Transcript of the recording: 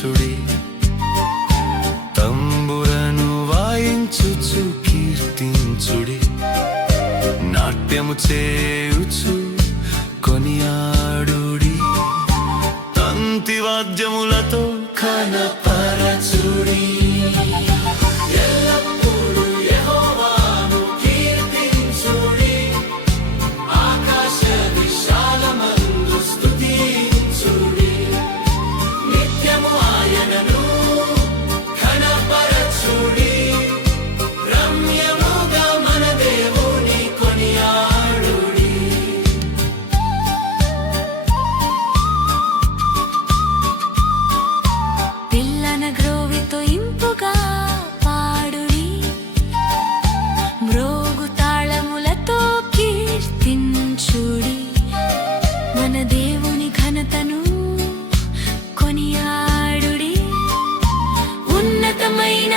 స్థుతించుడి తంబురను వాయించుచు కీర్తించుడి. నాట్యము చేయుచు కొనియాడుడి. తంతి వాద్యములతో కనప భారతమైన